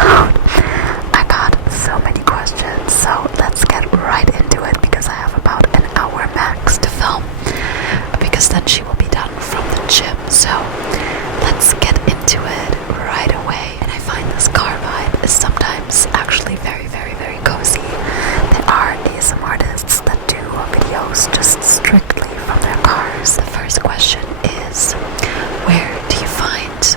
out. I got so many questions, so let's get right into it because I have about an hour max to film because then she will be done from the gym. So let's get into it right away. And I find this car vibe is sometimes actually very, very, very cozy. There are ASM artists that do videos just strictly from their cars. The first question is, where do you find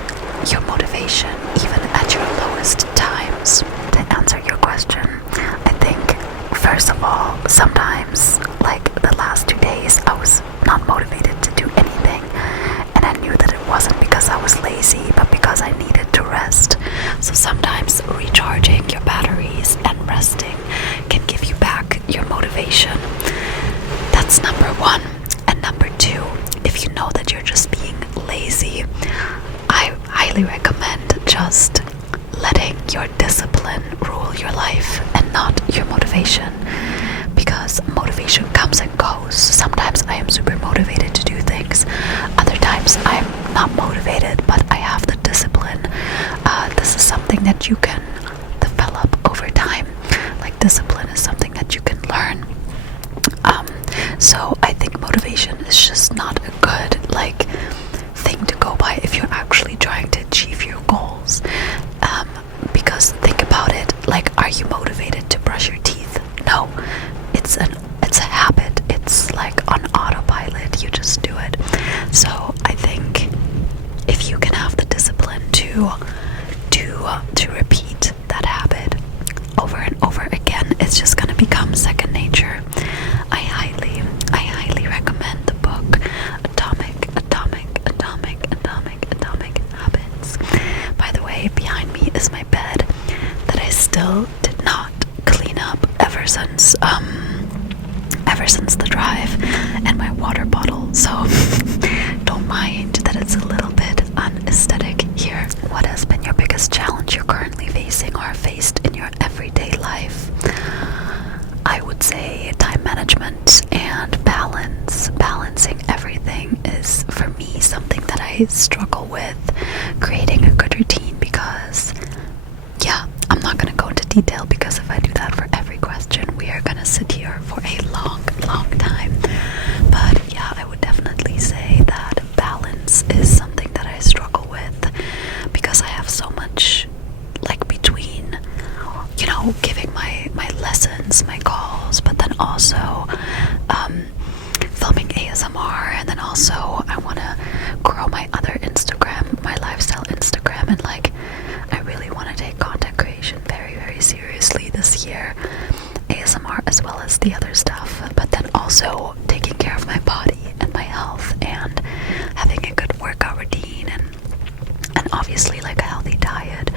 your motivation even at your lowest times? To answer your question, I think first of all, sometimes like the last 2 days I was not motivated to do anything, and I knew that it wasn't because I was lazy but because I needed to rest. So sometimes recharging your batteries and resting can give you back your motivation. That's number one. And number two, if you know that you're just being lazy, I highly recommend just letting your discipline rule your life and not your motivation, because motivation comes and goes. Sometimes I am super motivated to do things, other times I'm not motivated, but I have the discipline. This is something that you can develop over time. Like, discipline is something that you can learn. So I think motivation is just not a good thing to go by if you're actually trying to achieve your goals. Because think about it, are you motivated to brush your teeth? No, it's a habit. It's like on autopilot. You just do it. So I think if you can have the discipline to repeat that habit over and over again, it's just gonna become second nature. I highly recommend the book Atomic Habits. By the way, behind me is my bed that I still did not clean up ever since the drive, and my water bottle, so don't mind that it's a little bit unaesthetic here. What has been your biggest challenge you're currently facing or faced in your everyday life? I would say time management and balance. Balancing everything is, for me, something that I struggle with. Creating a good routine, because, yeah, I'm not going to go into detail because if I do that for every question, we are going to sit here for a long, long time. But yeah, I would definitely say that balance is something that I struggle with because I have so much between giving my lessons, my calls, but then also filming ASMR, and then also I want to grow my other Instagram, my lifestyle Instagram, and I really want to take content creation very, very seriously this year, ASMR as well as the other stuff, but then also taking care of my body and my health and having a good workout routine and obviously a healthy diet,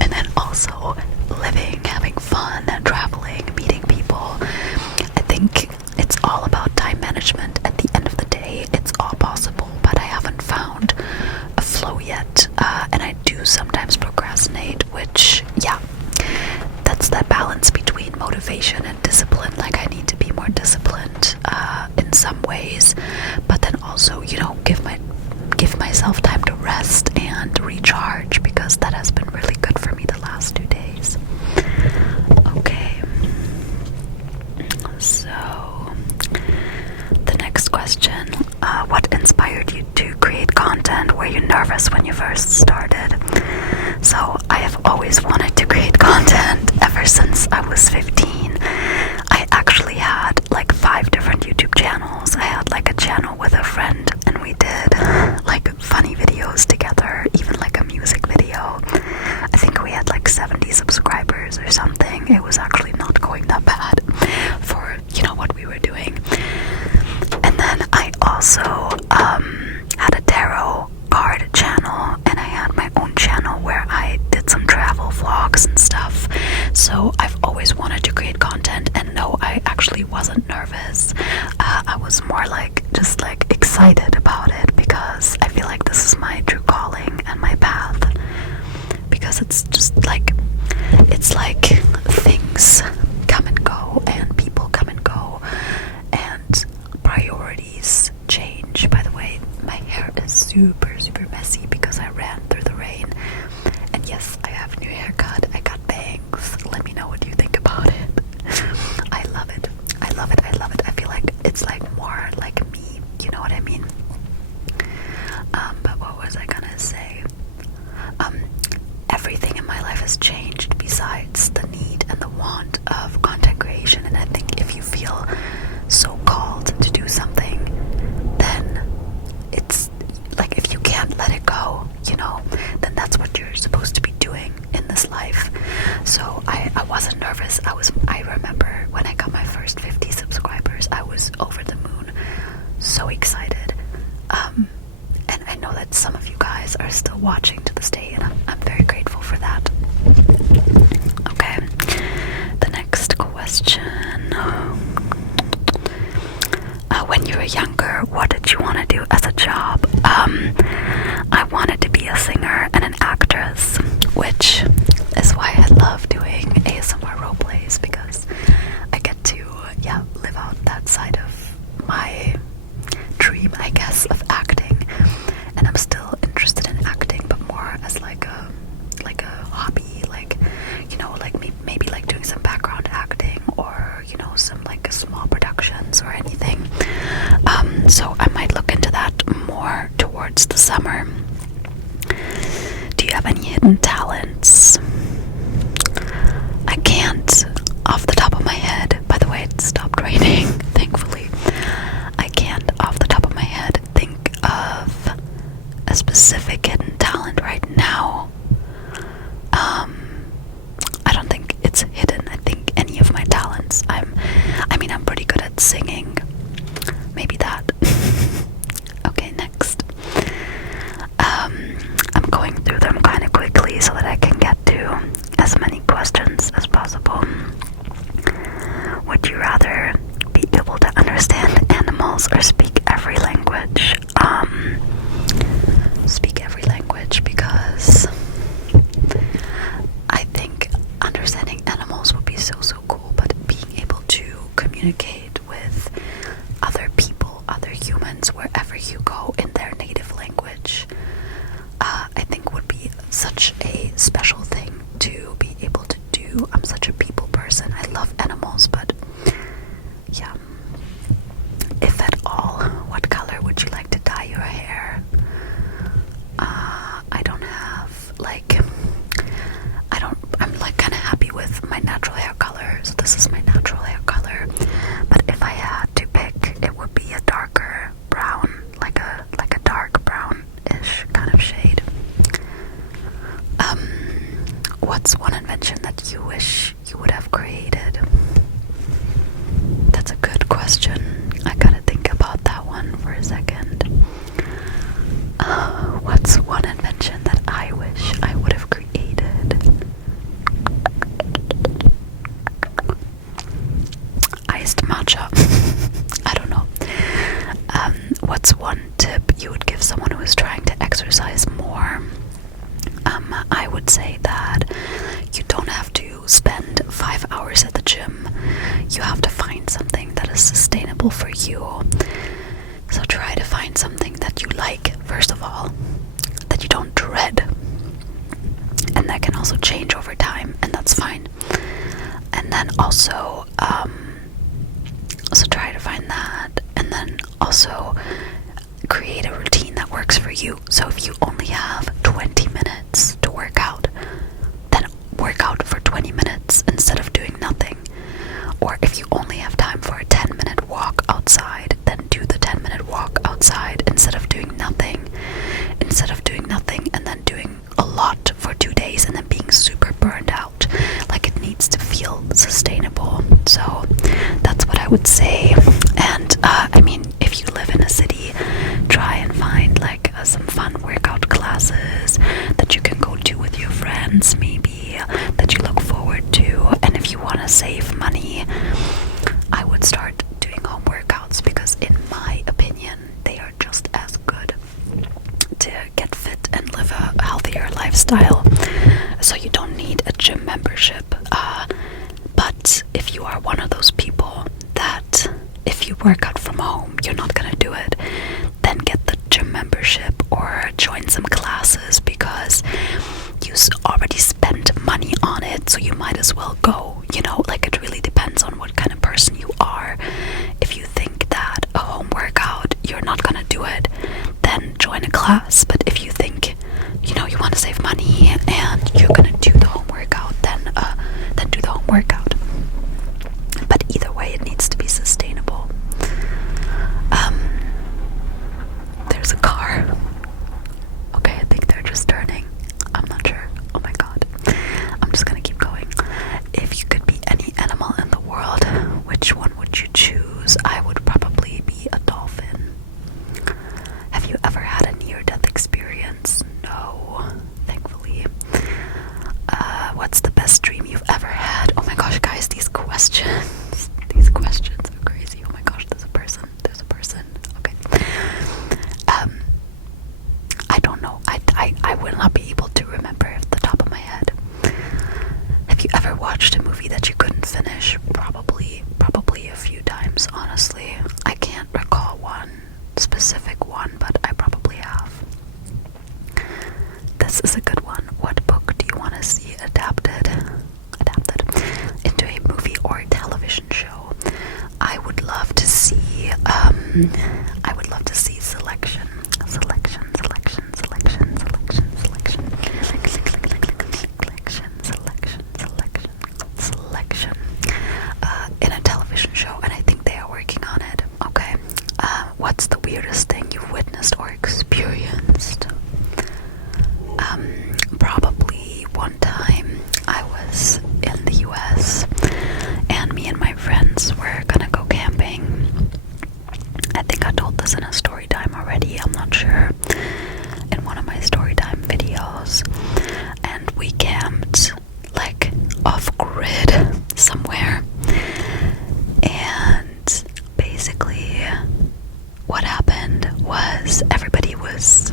and then also living, having fun, traveling, meeting people. I think it's all about time management. At the end of the day, it's all possible, but I haven't found a flow yet, and I do sometimes procrastinate, which, yeah, that's that balance between motivation and discipline. I need to be more disciplined in some ways, but then also, give myself time to rest and recharge, because that has been really good for me the last 2 days. Okay, so the next question, what inspired you to create content? Were you nervous when you first started? So I have always wanted to create content ever since I was 15. I actually had 5 different YouTube channels. I had a channel with a friend, and we did funny videos together, even a music video. I think we had 70 subscribers or something. It was actually not going that bad for what we were doing. And then I also had a tarot card channel, and I had my own channel where I did some travel vlogs and stuff. So I've always wanted to create content, and no, I actually wasn't nervous. I was more just excited about it, because I feel like this is my true calling and my path, because it's just it's things come and go and people come and go and priorities change. By the way, my hair is super messy because I ran through the rain, and yes, I have new hair know what you think about it. I love it. I love it. I love it. I feel like it's like more like me. You know what I mean? But what was I gonna say? Everything in my life has changed besides the need and the want of content creation. And I think if you feel so called to do something, then it's like, if you can't let it go, you know, then that's what you're supposed to be doing in this life. So I wasn't nervous. I remember when I got my first 50 subscribers, I was over the moon, so excited. And I know that some of you guys are still watching to this day, and I'm very grateful for that. Okay, the next question. When you were younger, what did you want to do as a job? I wanted to be a singer and an actress, which is why I love doing ASMR roleplays, because I get to, live out that side of my dream, I guess, of acting. And I'm still interested in acting, but more as like a hobby, like, you know, like maybe like doing some background acting, or, you know, some like small productions or anything. So I might look into that more towards the summer. Do you have any hidden talents? I can't, off the top of my head. By the way, it stopped raining, thankfully. I can't, off the top of my head, think of a specific hidden talent right now. I don't think it's hidden. I think any of my talents. I'm pretty good at singing. Maybe that. Okay, next. I'm going through them kind of quickly so that I can get to as many questions as possible. Would you rather be able to understand animals or speak every language? Speak every language, because I think understanding animals would be so cool, but being able to communicate with other people, other humans, wherever you go in their native language, I think would be such a special thing to be able to do. I'm such a people person. I love animals, but yeah. If at all, what color would you like to dye your hair? I'm like kind of happy with my natural hair color, so this is my natural hair color. But if I had to pick, it would be a darker brown, like a dark brown-ish kind of shade. What's one invention that you wish you would have created? That's a good question. I gotta think about that one for a second. What's one invention that I wish I would have created? Iced matcha. I don't know. What's one tip you would give someone who is trying to exercise more? I would say that you don't have to spend 5 hours at the gym. You have to find something that is sustainable for you. So try to find something that you like, first of all, that you don't dread. And that can also change over time, and that's fine. And then also, so try to find that, and then also create a routine that works for you. So if you only have 20 minutes to work out, then work out for 20 minutes instead of doing nothing. Or if you only have time for a 10-minute walk outside, then do the 10-minute walk outside instead of doing nothing. Instead of doing nothing and then doing a lot for 2 days and then being super burned out. Like, it needs to feel sustainable. So that's what I would say. And if you live in a city, try and find like some fun workout classes that you can go to with your friends, maybe, that you look forward to. And if you want to save money, I would start doing home workouts, because in my opinion, they are just as good to get fit and live a healthier lifestyle. So you don't need a gym membership. But if you are one of those people that if you work out from home, you're not gonna do it, then get the gym membership or join some classes, because you already spent money on it, so you might as this will go, you know, like it really depends on what kind of person you are. If you think that a home workout, you're not gonna do it, then join a class. But if you think, you know, you want to save money and you're gonna do the home workout, then do the home workout. But either way, it needs to be sustainable. There's a car. Okay, I think they're just turning. I'm not sure. Oh my god. I'm just gonna keep going. If you could be any animal in the world, which one would you choose? I would probably be a dolphin. Have you ever had a near-death experience? No, thankfully. What's the best dream you've ever had? Oh my gosh, guys, these questions are crazy. Oh my gosh, there's a person. Okay. I don't know. I will not be able to remember off the top of my head. Have you ever watched a movie that you couldn't finish? Probably a few times, honestly. I can't recall one specific one, but I probably have. This is a good one. What book do you want to see adapted into a movie or a television show? I would love to see Selection. In a television show, and I think they are working on it. Okay. What's the weirdest thing you've witnessed or experienced? Probably one time I was in the US and me and my friends were gonna go camping. I think I told this in a story time already, I'm not sure, in one of my story time videos. And we camped like off-grid somewhere. And basically what happened was everybody was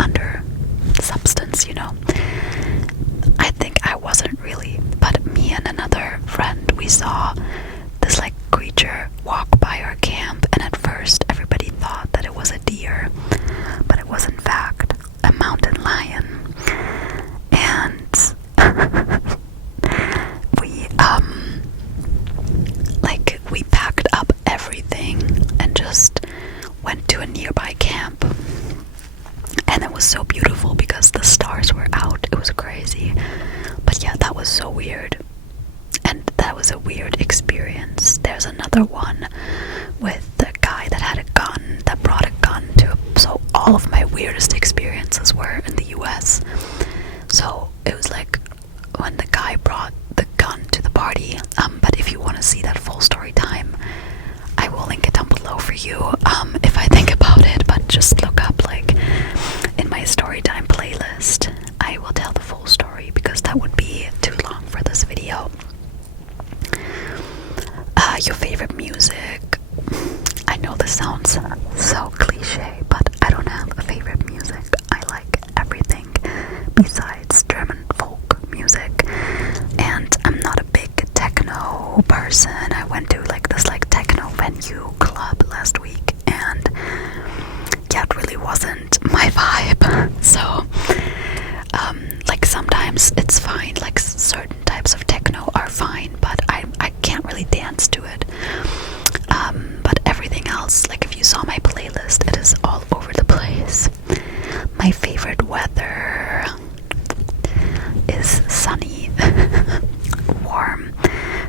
under substance, you know. I think I wasn't really, but me and another friend, we saw this like creature walk by our camp, and at first everybody thought that it was a deer, but it was in fact a mountain lion. And we packed up everything and just went to a nearby camp. And it was so beautiful because the stars were out. It was crazy. But yeah, that was so weird. And that was a weird experience. There's another one with the guy that had a gun, that brought a gun to. So all of my weirdest experiences were in the US. So it was like when the guy brought the gun to the party. But if you want to see that full story time, I will link it down below for you if I think about it. But just look up like in my storytime playlist. I will tell the full story because that would be too long for this video. Your favorite music? I know this sounds so cliche, but I don't have a favorite music. I like everything besides German folk music, and I'm not a big techno person. I went to this techno venue club last week, and yeah, it really wasn't my vibe. So sometimes it's fine, like certain types of techno are fine, but I can't really dance to it. But everything else, like if you saw my playlist, it is all over the place. My favorite weather is sunny, warm,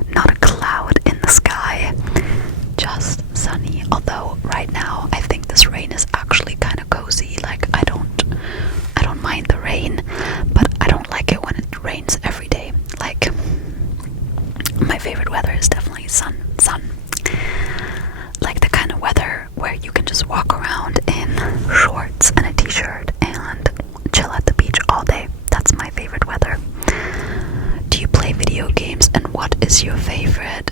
not a cloud in the sky, just sunny. Although right now I think this rain is actually kind of cozy. Like I don't mind the rain, but I don't like it when it rains every day. Like my favorite weather is definitely sun. Like the kind of weather where you can just walk around in shorts and a t-shirt and chill at the beach all day. That's my favorite weather. Do you play video games, and what is your favorite?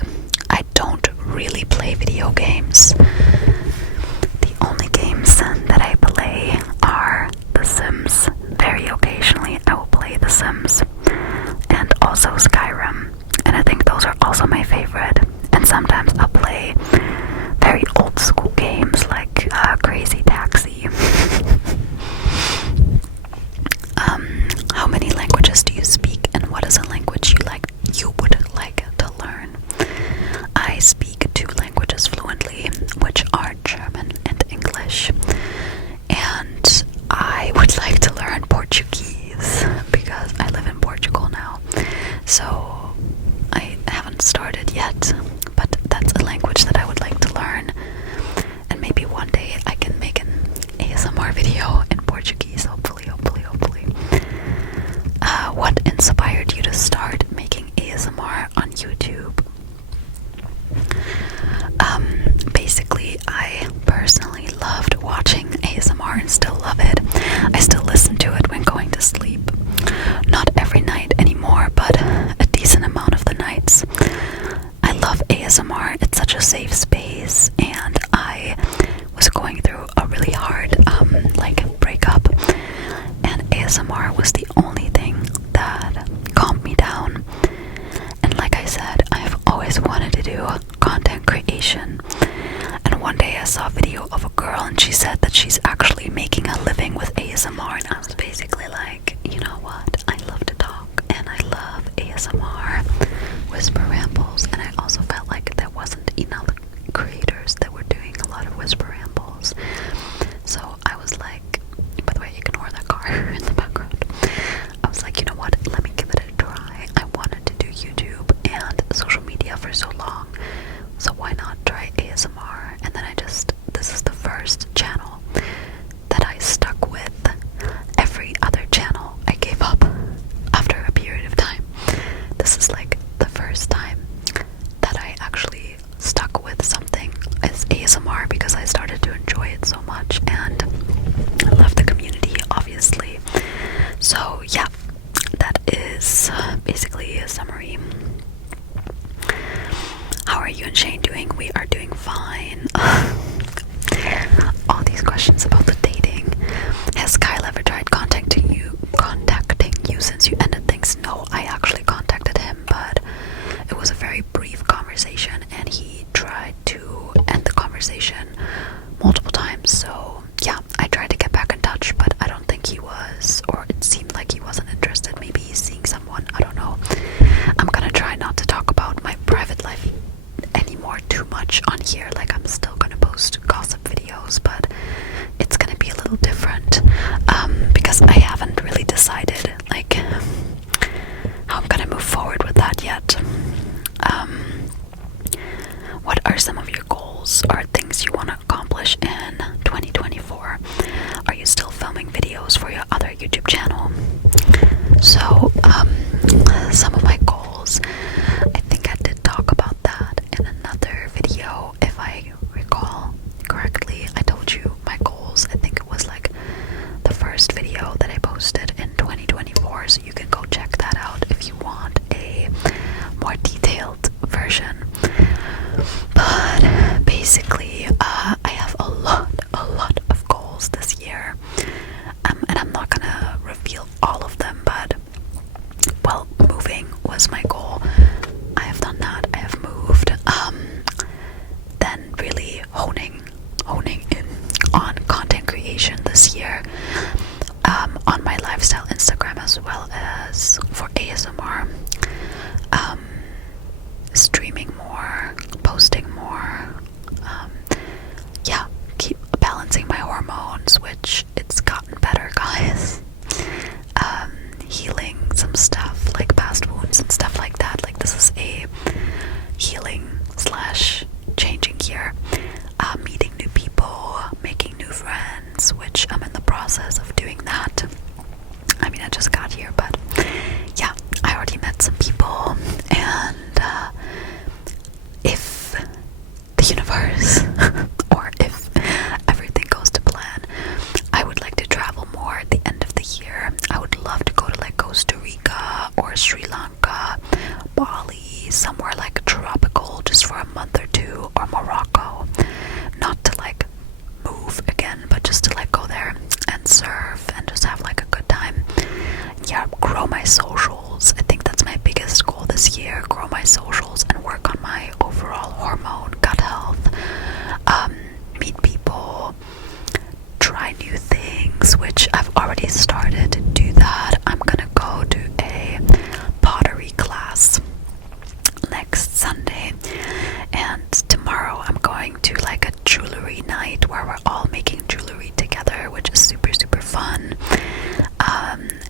I don't really play video games. The only games that I play are The Sims. Very occasionally I will play The Sims, and also Skyrim, and I think those are also my favorite. And sometimes I'll play very old school games like Crazy Taxi. How many languages do you speak, and what is a language you would yet, but that's a language that I would like to learn. And maybe one day I can make an ASMR video in Portuguese, hopefully. What inspired you to start making ASMR on YouTube? Basically, I personally loved watching ASMR and still love it. I still listen to it when going to sleep. Not every night anymore, but a decent amount of the nights. I love ASMR. It's such a safe space, and I was going through a really hard breakup, and ASMR was the only thing that calmed me down. And like I said, I've always wanted to do content creation. And one day I saw a video of a girl, and she said that she's actually making a living with ASMR, and I was basically like, you know what, I love to talk and I love ASMR, whisper rambles, and I also felt like there wasn't enough creators that were doing a lot of whisper rambles. So I was like, by the way, ignore that car in the background. I was like, you know what, let me give it a try. I wanted to do YouTube and social media for so long, so why not try ASMR? And then this is the first channel that I stuck with. Every other channel I gave up after a period of time. This is like the first time that I actually stuck with something as ASMR because I started to enjoy it so much, and I love the community, obviously. So yeah, that is basically a summary. How are you and Shane doing? We are doing fine. All these questions about the dating. Has Kyle ever tried contacting you since you ended things? No, I actually contacted him, but it was a very brief conversation, and he tried to end the conversation multiple times. So yeah, I tried to get back in touch, but I don't think he was, or it seemed like he wasn't interested. Maybe he's seeing someone, I don't know. I'm gonna try not to talk about my private life anymore too much on here. Like, I'm still gonna post gossip videos, but it's gonna be a little different, because I haven't really decided like how I'm gonna move forward with that yet. What are some of your goals or things you want to accomplish in 2024? Are you still filming videos for your other YouTube channel? So some of my goals, I think I did talk about that in another video, if I recall correctly. I told you my goals. I think it was like the first video that I posted in 2024, so you can go check that out if you want a more detailed version. But basically, I have a lot of goals this year, and I'm not gonna reveal all of them, but well, moving was my goal. I have done that. I have moved. Then really honing in on content creation this year, on my lifestyle Instagram as well as for ASMR, streaming more, posting more, yeah, keep balancing my hormones, which it's gotten better, guys. Healing some stuff like past wounds and stuff like that. Like, this is a healing slash changing year. Meeting new people, making new friends, which I'm in the process of doing that. I mean, I just got here, but yeah, I already met some people, and if the universe or if everything goes to plan, I would like to travel more at the end of the year. I would love to go to like Costa Rica or Sri Lanka, Bali, somewhere like tropical, just for a month or two, or Morocco. Not to like move again, but just to like go there and surf and just have like a good time. Yeah, grow my socials. I think that's my biggest goal this year. Grow my socials and work on my overall hormone, gut health. Meet people, try new things, which I've already started to do that. I'm gonna go to a pottery class next Sunday, and tomorrow I'm going to like a jewelry night where we're all making jewelry together, which is super fun.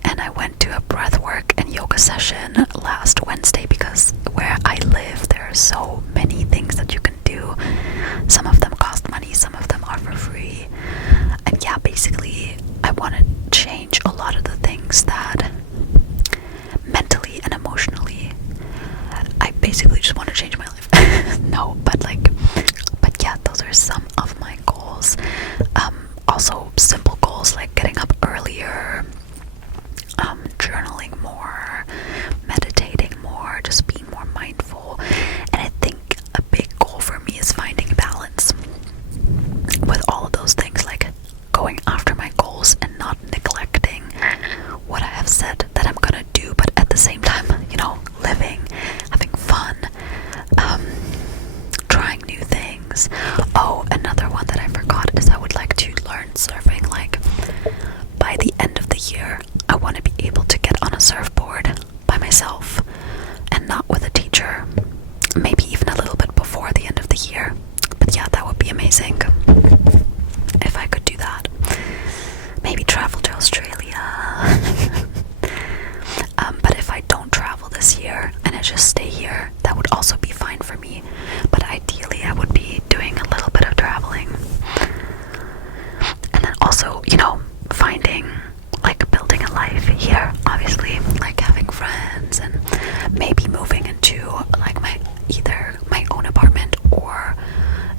And I went to a breathwork and yoga session last Wednesday because where I live there are so basically just want to change my life. No, but yeah, those are some of my goals. Also simple goals like getting up earlier, journaling more, meditating more, just being more mindful. And I think a big goal for me is finding balance with all of those things, like going after my goals and not neglecting what I have said that I'm gonna do, but at the same time, living, having fun, trying new things. Oh, another one that I forgot is I would like to learn surfing. Like, by the end of the year, I want to be able to get on a surfboard by myself and not with a teacher. Maybe even a little bit before the end of the year. But yeah, that would be amazing if I could do that. Maybe travel to Australia. But if I don't travel this year and I just stay here, that would also be fine for me. But ideally, I would be doing a little bit of traveling. And then also, finding, like, building a life here, obviously, like having friends and maybe moving into, like, either my own apartment or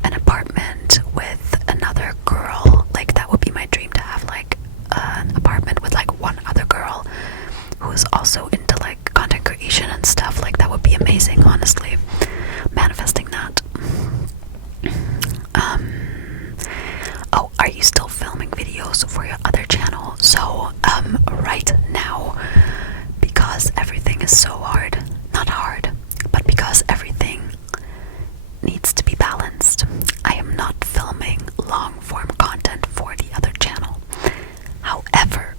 an apartment with another girl. Like, that would be my dream, to have, like, an apartment with, like, one other girl who's also into, like, content creation and stuff. Like, that would be amazing, honestly. Manifesting that. Oh, are you still filming videos for your other channel? So, right now, because everything is so hard, not hard, but because everything needs to be balanced, I am not filming long form content for the other channel. However,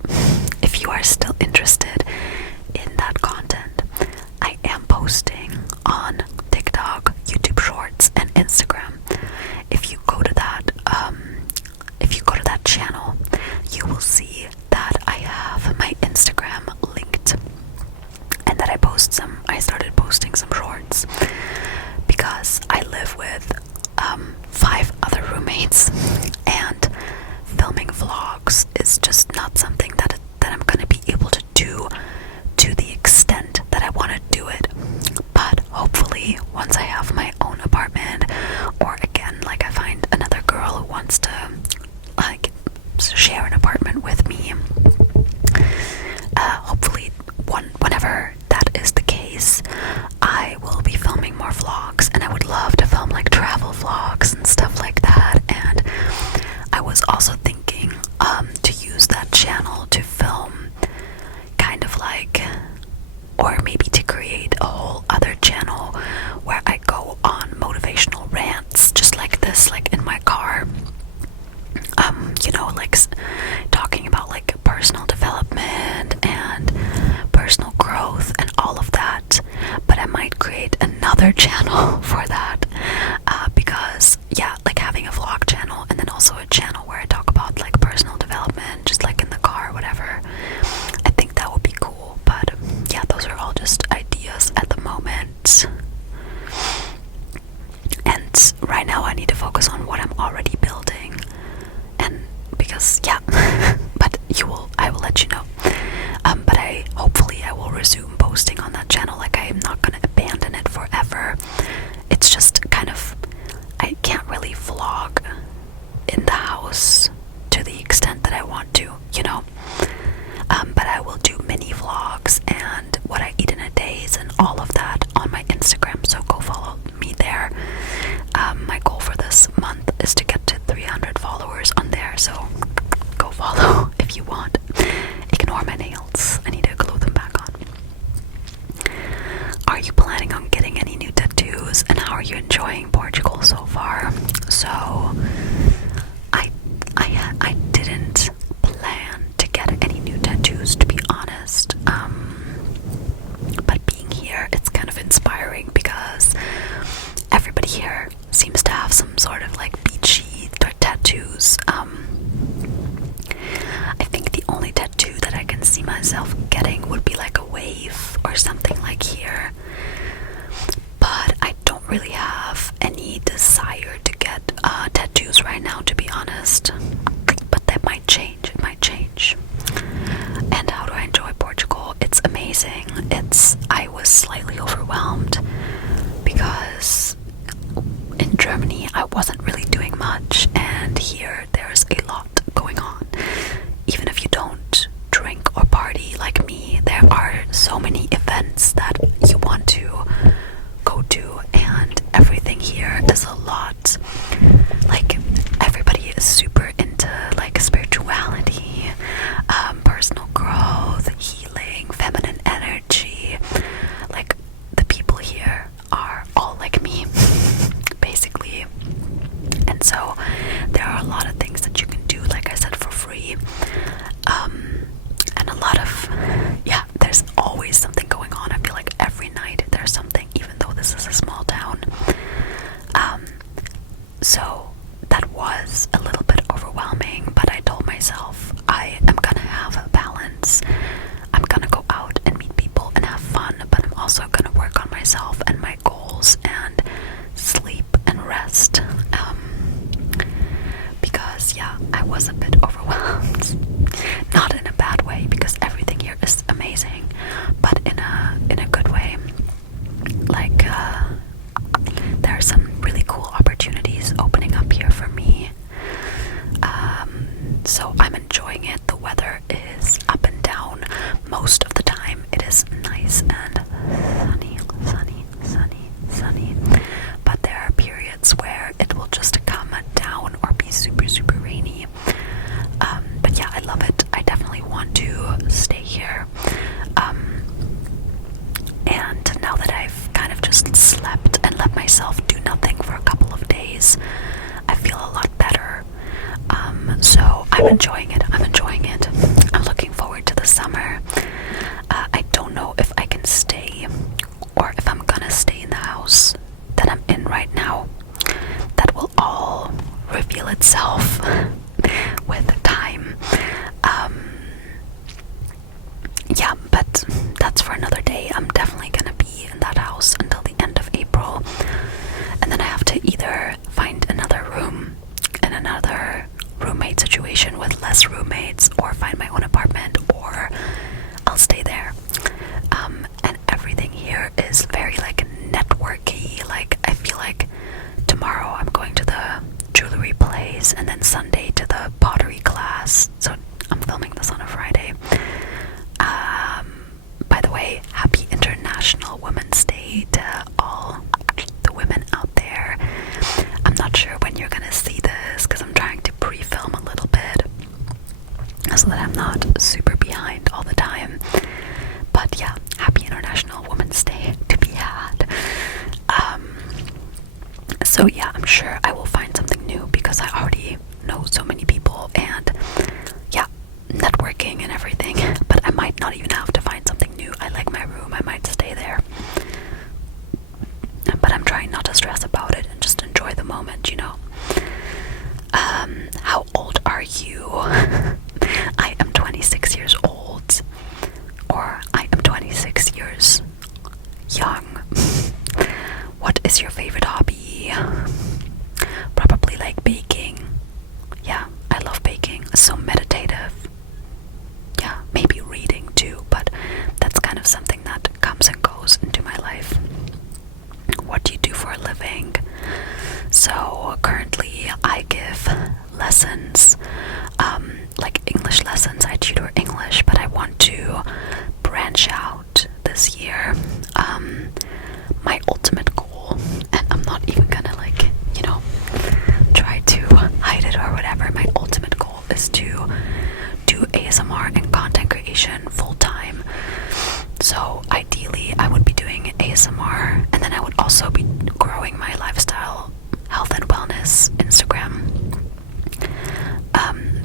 if you are still interested in that content, I am posting on TikTok, YouTube Shorts, and Instagram. If you go to that channel, you will see that I have my Instagram linked, and that I started posting some shorts, because I live with 5 other roommates, and filming vlogs is just not something that I'm gonna be able to do to the extent that I want to do it. But hopefully, once I have my own apartment, or again, like, I find another girl who wants to, like, share an apartment with me, hopefully whenever that is the case, I will be filming more vlogs. And I would love to film, like, travel vlogs and stuff like that. And I was also thinking to use that channel to film kind of like, or maybe to create a whole other channel where I go on motivational rants just like this, like in my car, like talking about, like, personal development and personal growth and all of that. But I might create another channel for that, because yeah, like, having a vlog channel and then also a channel where I talk about, like, personal development just, like, in the car or whatever, I think that would be cool. But yeah, those are all just ideas at the moment, and right now I need to focus on what I'm already building. And because, yeah, but I will let you know. But hopefully I will resume posting on that channel. Like, I am not gonna abandon it forever. It's just kind of, I can't really vlog in the house to the extent that I want to, but I will do mini vlogs and what I eat in a day and all of that on my Instagram, so go follow me there. My goal for this month is to get to 300 followers on there, so go follow if you want. Ignore my nails, I need to glue them back on. Are you planning on getting any new tattoos, and how are you enjoying Portugal so far? So I didn't plan to get any new tattoos, to be honest, but being here, it's kind of inspiring because everybody here seems to have some sort of, like, beachy tattoos. I think the only tattoo that I can see myself getting would be, like, a wave or something like here, but I don't really have any desire to get tattoos right now, to be honest. But that might change. It might change. And how do I enjoy Portugal? It's amazing. I was slightly overwhelmed are all like me, basically. And so there are a lot of things that you can do, like I said, for free. And a lot of, yeah, there's always something going on. I feel like every night there's something, even though this is a small town. So that was a little bit overwhelming, but I told myself I am gonna have a balance. I'm gonna go out and meet people and have fun, but I'm also gonna work on myself and my goals and sleep and rest. Because yeah, I was a bit overwhelmed. Not in a bad way, because everything here is amazing, but in a good way. Like there are some really cool opportunities opening up here for me. So I'm enjoying it. The weather is up and down. Most of the time it is nice and sunny. But there are periods where it will just come down or be super, super rainy. But yeah, I love it. I definitely want to stay here. And now that I've kind of just slept and let myself do nothing for a couple of days, I feel a lot better. So I'm enjoying it. I'm looking forward to the summer. I don't know if I can stay or if I'm gonna stay in the house that I'm in right now. That will all reveal itself with time. Yeah, but that's for another day. I'm definitely gonna be in that house until the end of April, and then I have to either find another room in another roommate situation with less roommates, or find my own apartment, or I'll stay there. And everything here is very like networky. Like I feel like tomorrow I'm going to the jewelry place, and then Sunday to the pottery class. So I'm filming this on a Friday. By the way, happy International Women's Day to all the women out there. I'm not sure when you're gonna see this, because I'm trying to pre-film a little bit so that I'm not super behind all the time. But yeah, happy International Women's Day to be had. So yeah, I'm sure I will find something new, because I already know so many people, and yeah, networking and everything. But I might not even have to find something new. I like my room, I might stay there. But I'm trying not to stress about it and just enjoy the moment, you know. How old are you? I am 26 years old, or I am 26 years young. What is your favorite hobby? Probably like baking. Yeah, I love baking. So meditative. Yeah, maybe reading too, but that's kind of something that comes and goes into my life. What do you do for a living? So currently I give lessons, like English lessons. I tutor English, but I want to branch out this year. My ultimate goal, and I'm not even gonna like, you know, try to hide it or whatever. My ultimate goal is to do ASMR and content creation full time. So ideally I would be doing ASMR, and then I would also be growing my lifestyle, health and wellness Instagram.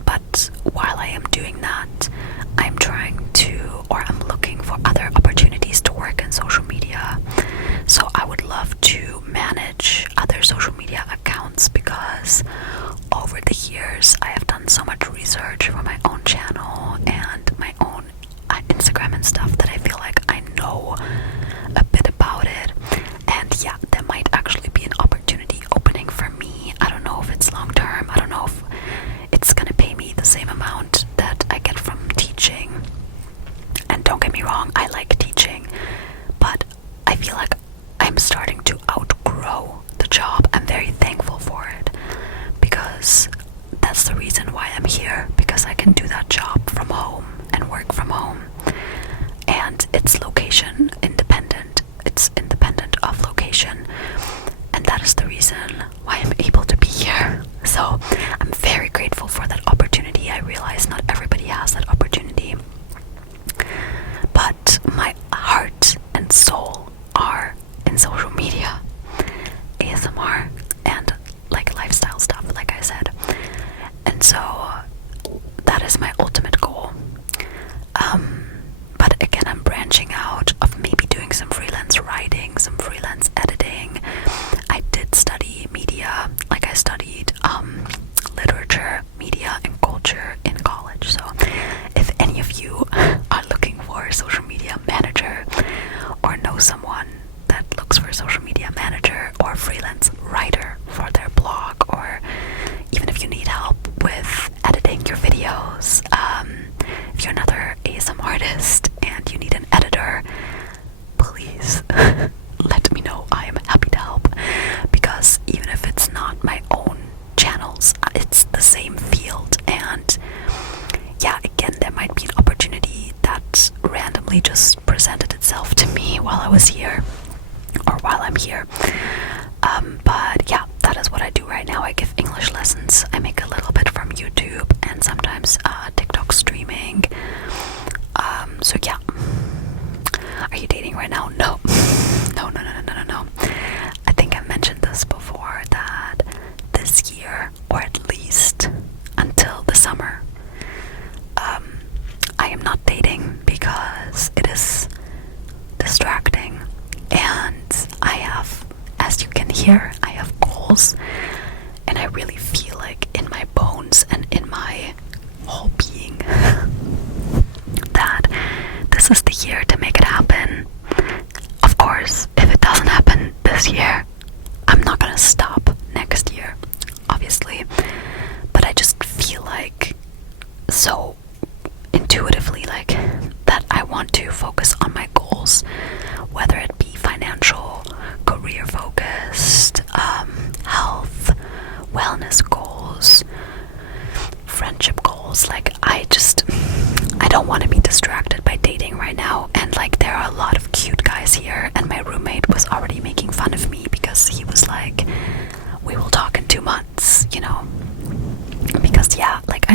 But while I am doing that, I'm trying to, or I'm looking for other opportunities to work in social media. So I would love to manage other social media accounts, because over the years I have done so much research for my own channel and my own Instagram and stuff, that I feel like I know a bit about it. And yeah, there might actually be an opportunity opening for me. I don't know if it's long term. I don't know if it's gonna pay me the same amount that I get from teaching. And don't get me wrong, I like teaching, but I feel like I'm starting to outgrow the job. I'm very thankful for it, because that's the reason why I'm here, because I can do that job from home and work from home, and it's location independent. It's independent of location, and that is the reason why I'm able to be here. So I'm very grateful for that opportunity. I realize not everybody has that opportunity, but my heart and soul are in social media, ASMR, and like lifestyle stuff, like I said. And so that is my ultimate goal. But again, I'm branching out of maybe doing some freelance writing, some freelance editing. I did study media, like I studied literature, media, and culture in college. So if any of you are looking for a social media manager, or know someone that looks for a social media manager or freelance writer for their blog, or even if you need help with editing your videos, if you're another ASM artist and you need an editor, please let me know. I am happy to help, because even if it's not my own channels, it's the same field. And yeah, again, there might be an opportunity that randomly just presented itself to me while I was here, or while I'm here. But yeah, that is what I do right now. I give English lessons. I make a little bit from YouTube and sometimes TikTok streaming. So yeah. Are you dating right now? No. No. I think I mentioned this before, that this year, or at least until the summer, I am not dating because it is distracting, and I have, as you can hear, I have goals, and I really feel like in my bones and in my whole being that this is the year to make it happen. Of course, if it doesn't happen this year, I'm not gonna stop next year, obviously, but I just feel like so intuitively like that I want to focus on my goals, whether it be financial, career focused, health, wellness goals, friendship goals. Like I don't want to be distracted by dating right now. And like there are a lot of cute guys here, and my roommate was already making fun of me because he was like, we will talk in 2 months, you know, because yeah, like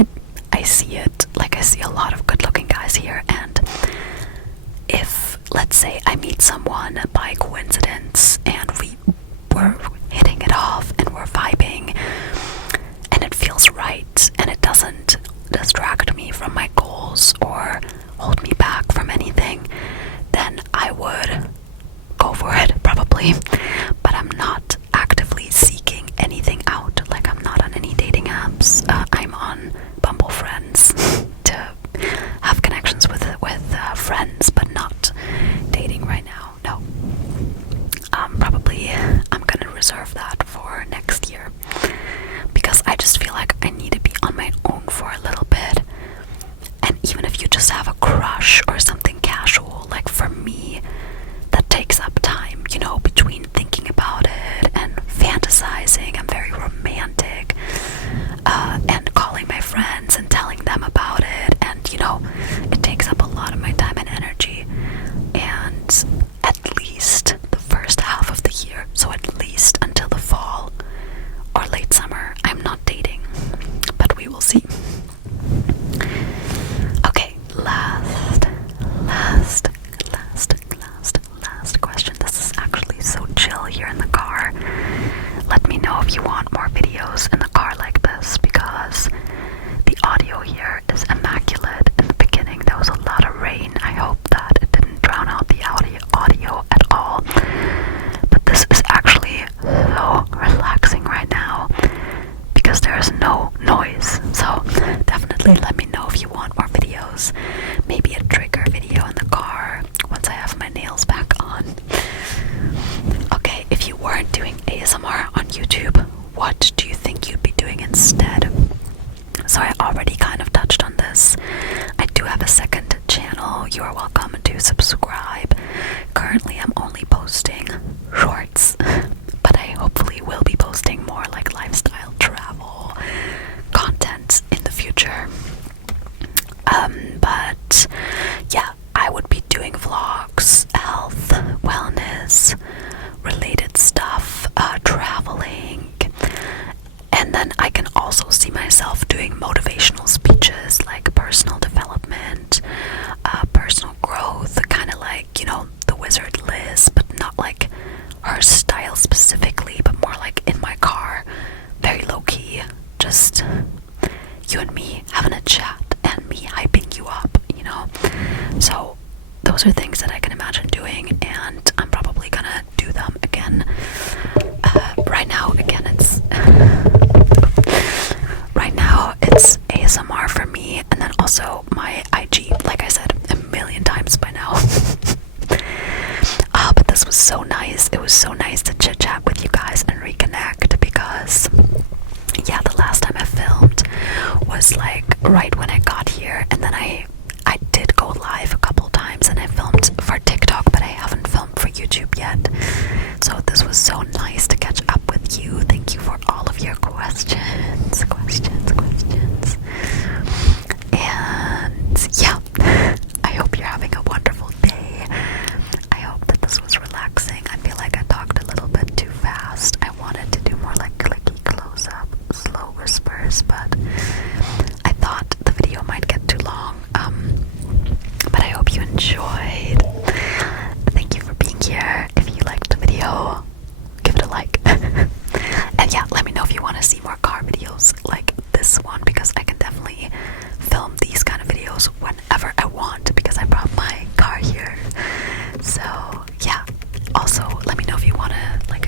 I see it, like I see a lot of good looking guys here, and if, let's say, I meet someone by coincidence and we were hitting it off and we're vibing and it feels right and it doesn't distract me from my goals or hold me back from anything, then I would go for it, probably. But I'm not actively seeking anything out. Like I'm not on any dating apps. I'm on Bumble Friends to have connections with friends, but not dating right now. No. Probably I'm gonna reserve that for next year, because I just feel like I need to be on my own for a little bit. And even if you just have a crush or something casual, like for me, that takes up time, you know, between thinking about it and fantasizing. I'm very romantic, and calling my friends and telling them about it, and you know, it takes up a lot of my time and energy. And at least the first half of the year, so at least until the fall or late summer, I'm not dating, but we will see. Okay, last question. This is actually so chill here in the car. Let me know if you want more videos in the car like this, because the audio here is immaculate. In the beginning there was a lot of rain. I hope that it didn't drown out the audio at all. But this is actually so relaxing right now because there is no noise. So definitely let me know if you want more videos. Maybe a trigger video in the car once I have my nails back on. Okay, if you weren't doing ASMR on YouTube, what do you think you'd be doing instead? So I already kind of touched on this. I do have a second channel. You are welcome to subscribe. Currently I'm only posting shorts, but I hopefully will be posting more like lifestyle, travel content in the future. But yeah, I would be doing vlogs, health, wellness related stuff, traveling, and then I can also see myself doing motivational speeches, like personal development, personal growth, kind of like, you know, the wizard style specifically, but more like in my car, very low-key, just you and me having a chat and me hyping you up, you know? So those are things that I can imagine doing, and I'm probably gonna do them again. Right now, again, it's ASMR for me, and then also my IG, like I said a million times by now. But this was so nice. It was so nice to chit chat with you guys and reconnect, because yeah, the last time I filmed was like right when I got here, and then I did go live a couple times and I filmed for TikTok, but I haven't filmed for YouTube yet. So this was so nice to catch up with you. Thank you for all of your questions. And yeah, I hope you're having a wonderful day. I hope that this was relaxing. I feel like I talked a little bit too fast. I wanted to do more like clicky close-up, slow whispers, but I thought the video might get too long. But I hope you enjoyed. Thank you for being here. If you liked the video, give it a like. And yeah, let me know if you want to see more car videos like this one, because I can definitely film these kind of videos whenever I want, because I brought my car here. So yeah, also let me know if you want to like